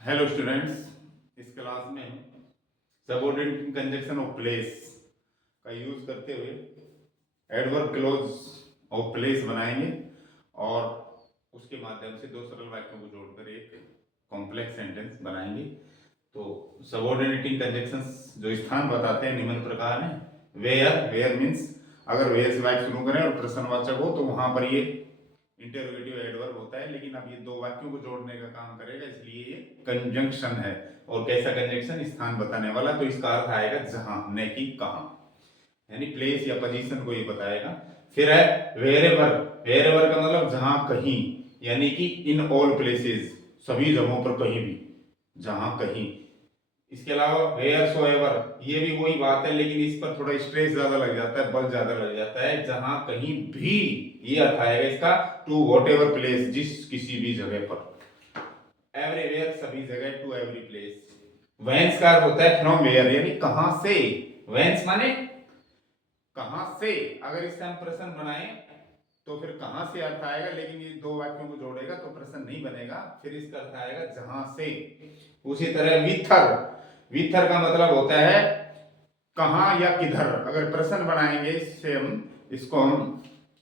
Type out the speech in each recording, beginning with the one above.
Hello students, इस class में हम सबऑर्डिनेट कंजंक्शन ऑफ प्लेस का यूज करते हुए एडवर्ब क्लोज ऑफ प्लेस बनाएंगे और उसके माध्यम से दो सरल वाक्यों को जोड़कर एक कॉम्प्लेक्स सेंटेंस बनाएंगे। तो सबऑर्डिनेटिंग कंजंक्शंस जो स्थान बताते हैं निम्न प्रकार हैं। वेयर, वेयर मीन्स अगर वेयर से वाक्य शुरू करें और प्रश्नवाचक हो तो वहां पर ये इंटरोगेटिव एडवर्ब होता है, लेकिन अब ये दो वाक्यों को जोड़ने का काम करेगा, इसलिए ये कंजंक्शन है। और कैसा कंजंक्शन? स्थान बताने वाला। तो इसका अर्थ आएगा जहां, न कि कहां, यानी प्लेस या पोजीशन को ये बताएगा। फिर है वेरेवर, वेरेवर का मतलब जहां कहीं, यानी कि इन ऑल प्लेसेस, सभी जगहों पर, कहीं भी, जहां कहीं। इसके अलावा वेयर सो एवर, ये भी वही बात है, लेकिन इस पर थोड़ा स्ट्रेस ज्यादा लग जाता है, बल ज्यादा लग जाता है। जहां कहीं भी, ये अर्थ आएगा इसका। टू वॉट एवर प्लेस, जिस किसी भी जगह पर। एवरीवेयर, सभी जगह। To every place. वेंस का अर्थ होता है फ्रॉम वेयर, यानी कहां से। वेंस माने कहां से। अगर इससे हम प्रश्न बनाए तो फिर कहां से अर्थ आएगा, लेकिन ये दो वाक्यों को जोड़ेगा तो प्रश्न नहीं बनेगा, फिर इसका अर्थ आएगा जहां से। उसी तरह विथर, विथर का मतलब होता है कहां या किधर। अगर प्रश्न बनाएंगे इससे हम, इसको हम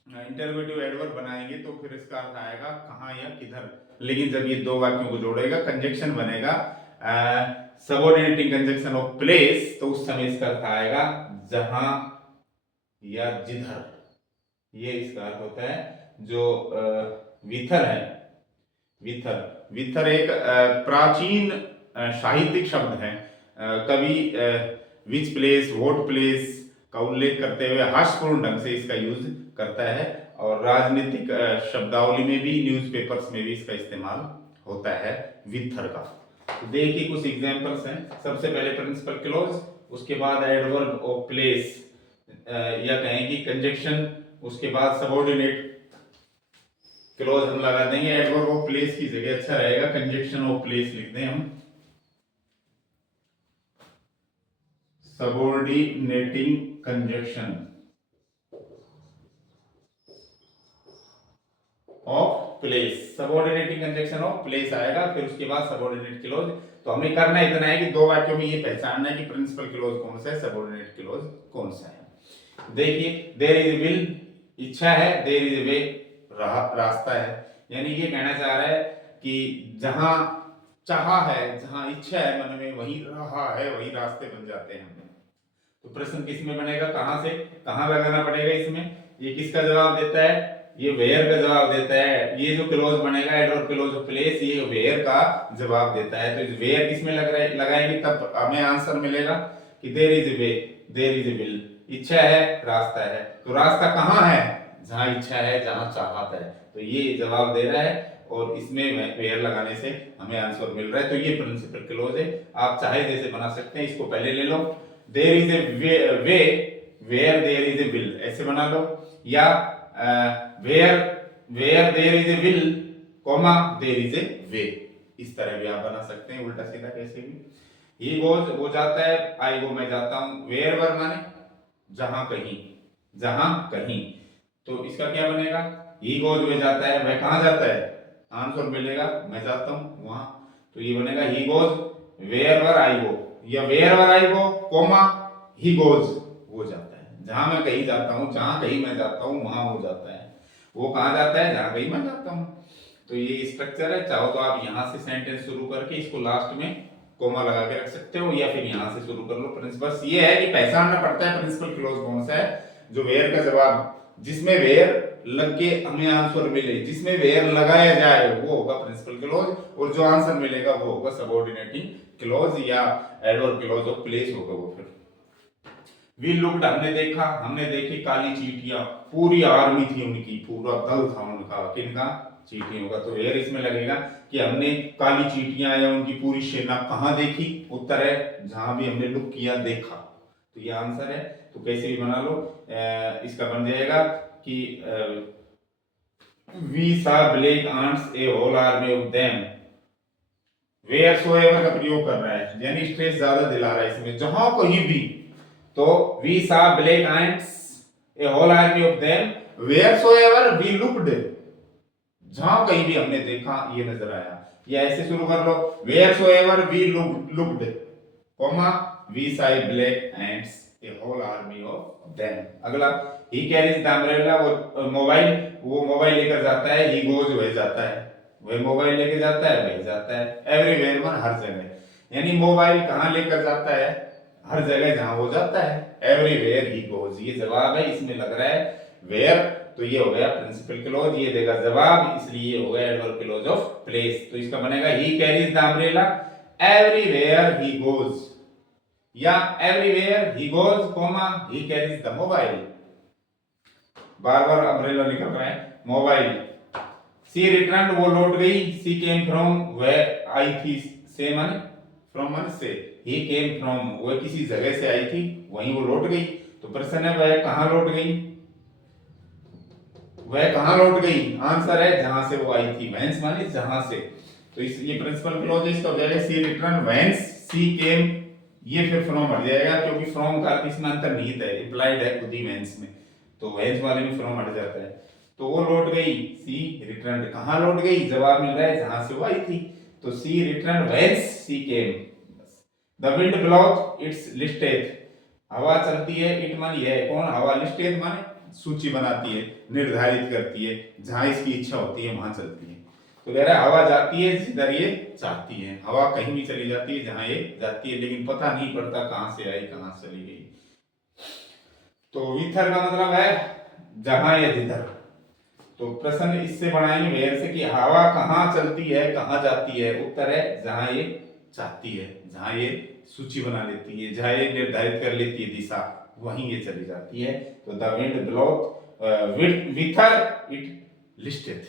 इंटरोगेटिव एडवर्ब बनाएंगे तो फिर इसका अर्थ आएगा कहां या किधर। लेकिन जब ये दो वाक्यों को जोड़ेगा, कंजंक्शन बनेगा, सबऑर्डिनेटिंग कंजंक्शन ऑफ प्लेस, तो उस समय इसका अर्थ आएगा जहां या जिधर। ये इसका अर्थ होता है। जो विथर है, विथर, विथर एक प्राचीन साहित्यिक शब्द है। कवि विच प्लेस, व्हाट प्लेस का उल्लेख करते हुए हास्यपूर्ण ढंग से इसका यूज करता है, और राजनीतिक शब्दावली में भी, न्यूज़पेपर्स में भी इसका इस्तेमाल होता है विथर का। तो देखिए कुछ एग्जांपल्स हैं। सबसे पहले प्रिंसिपल क्लोज, उसके बाद एडवर्ब ऑफ प्लेस या कहें कि कंजंक्शन, उसके बाद सबऑर्डिनेट क्लोज हम लगा देंगे। एडवर्ब ऑफ प्लेस की जगह अच्छा रहेगा कंजंक्शन ऑफ प्लेस लिख दें हम। Subordinating conjunction of place, subordinating conjunction of place आएगा, फिर उसके बाद सबऑर्डिनेट क्लोज। तो हमें करना इतना है कि दो वाक्यों में ये पहचानना है कि प्रिंसिपल क्लोज कौन सा है, सबऑर्डिनेट क्लोज कौन सा है। देखिए, देयर इज विल, इच्छा है, देयर इज वे, रास्ता है। यानी ये कहना चाह रहा है कि जहां चाहा है, जहां इच्छा है मन में, वही रहा है, वही रास्ते बन जाते हैं। तो प्रश्न किस में बनेगा? कहां से, कहां लगाना पड़ेगा इसमें। ये किसका जवाब देता है? ये वेयर का जवाब देता है। ये जो क्लोज बनेगा एडवर्ब क्लोज ऑफ प्लेस, ये वेयर का जवाब देता है। तो वेयर किसमें लगाएंगे तब हमें आंसर मिलेगा कि there is a way, there is a will, इच्छा है, रास्ता है। तो रास्ता कहां है? जहां इच्छा है, जहां चाहत है। तो ये जवाब दे रहा है, और इसमें वेयर लगाने से हमें आंसर मिल रहा है। तो ये प्रिंसिपल क्लोज है। आप चाहे जैसे बना सकते हैं, इसको पहले ले लो, there is a way where there is a will, ऐसे बना लो। या where where there is a will, comma there is a way, इस तरह भी आप बना सकते हैं, उल्टा सीधा कैसे भी। ही गोज, वो जाता है, आई गो, मैं जाता हूं। वेयर वर माने जहां कहीं, जहां कहीं। तो इसका क्या बनेगा? ही गोज, वे जाता है, वह कहां जाता है? आंसर मिलेगा मैं जाता हूं वहां। तो ये बनेगा he goes where were I go, या wherever I go, comma he goes, वो जाता है। जहां मैं कहीं जाता हूं, जहां कहीं मैं जाता हूं, वहां वो जाता है। वो कहां जाता है? जहां कहीं मैं जाता हूं। तो ये स्ट्रक्चर है। चाहो तो आप यहां से सेंटेंस शुरू करके इसको लास्ट में कोमा लगा के रख सकते हो, या फिर यहां से शुरू कर लो। बस ये है कि पहचानना पड़ता है प्रिंसिपल क्लोज कौन सा है। जो वेयर का जवाब, जिसमें वेयर लग के हमें आंसर मिले, जिसमें वेयर लगाया जाए, वो होगा प्रिंसिपल क्लोज, और जो आंसर मिलेगा वो होगा सबऑर्डिनेटिंग क्लोज या एडवर्ब क्लोज ऑफ प्लेस होगा वो। फिर वी लुक्ड, हमने देखा, हमने देखी काली चींटियां, पूरी आर्मी थी उनकी, पूरा दल था उनका, किनका? चींटियों का। तो वेयर इसमें लगेगा कि हमने काली चींटियां या उनकी पूरी सेना कहां देखी। उत्तर है जहां भी हमने लुक किया, देखा। तो ये आंसर है। तो कैसे भी बना लो, इसका बन जाएगा कि we saw black ants a whole army of them, wheresoever का प्रयोग कर रहा है, यानी स्ट्रेस ज्यादा दिला रहा है इसमें, जहां कहीं भी। तो we saw black ants a whole army of them wheresoever we looked, जहां कहीं भी हमने देखा ये नजर आया। या ऐसे शुरू कर लो, wheresoever we looked, comma we saw black ends a whole army of them. अगला, ही कैरीज द अम्ब्रेला, वो मोबाइल लेकर जाता है, ही गोज वह जाता है, वह मोबाइल लेकर जाता है, वह जाता है। एवरीवेयर मन हर जगह, यानी मोबाइल कहां लेकर जाता है, हर जगह जहां वो जाता है। एवरीवेयर ही गोज, ये जवाब है, इसमें लग रहा है वेयर, तो ये हो गया प्रिंसिपल क्लॉज, ये देगा जवाब, इसलिए ये हो गया एडवर्ब क्लॉज ऑफ प्लेस। तो इसका बनेगा he carries the umbrella everywhere he goes, या everywhere he goes comma he carries the mobile. बार बार अम्ब्रेला निकल रहा है, मोबाइल। सी रिटर्न, वो लौट गई, सी केम फ्रॉम, वह आई थी, से मन फ्रॉम मन से, ही केम फ्रॉम, वह किसी जगह से आई थी, वहीं वो लौट गई। तो प्रश्न है वह कहां लौट गई, वह कहां लौट गई, आंसर है जहां से वो आई थी, वेंस माने जहां से। तो इस ये प्रिंसिपल क्लॉज इसका हो जाएगा सी रिटर्न वेंस, सी केम, ये फिर फ्रॉम हट जाएगा क्योंकि फ्रॉम का अर्थ इसमें अंतर्निहित है, इंप्लाइड है खुद ही वेंस में, तो वेंस वाले में फ्रॉम हट जाता है। तो वो लौट गई, सी रिटर्न, कहां लौट गई, जवाब मिल रहा है जहां से वो आई थी, तो she return whence she came. The wind blows it's listed, हवा चलती है, इट मानी है कौन, हवा, लिस्टेड माने सूची बनाती है, निर्धारित करती है, जहां इसकी इच्छा होती है वहां चलती है। तो कह रहा है हवा जाती है जिधर ये चाहती है, हवा कहीं भी चली जाती है जहां ये जाती है, लेकिन पता नहीं पड़ता कहां से आई कहां चली गई। तो विथर का मतलब है जहां या जिधर। तो प्रश्न इससे बनाएंगे वेयर से कि हवा कहां चलती है कहां जाती है, उत्तर है जहां ये चाहती है, जहां ये सूची बना लेती है, जहां ये निर्धारित कर लेती है दिशा, वहीं ये चली जाती है। तो द विंड ब्लॉथ विथर इट लिस्टेड।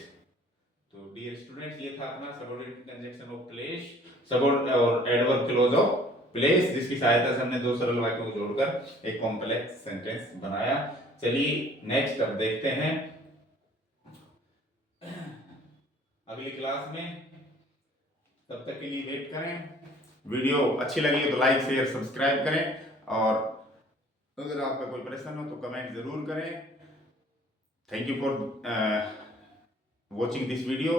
तो डियर स्टूडेंट्स, ये था अपना subordinate conjunction of place, subordinate और एडवर्ब क्लॉज ऑफ प्लेस, जिसकी सहायता से हमने दो सरल वाक्यों को जोड़कर एक कॉम्प्लेक्स सेंटेंस बनाया। चलिए नेक्स्ट अब देखते हैं अगली क्लास में, तब तक के लिए वेट करें। वीडियो अच्छी लगी तो लाइक शेयर सब्सक्राइब करें, और अगर आपका कोई प्रश्न हो तो कमेंट जरूर करें। Thank you for watching this video.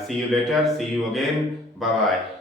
See you later, see you again, bye bye.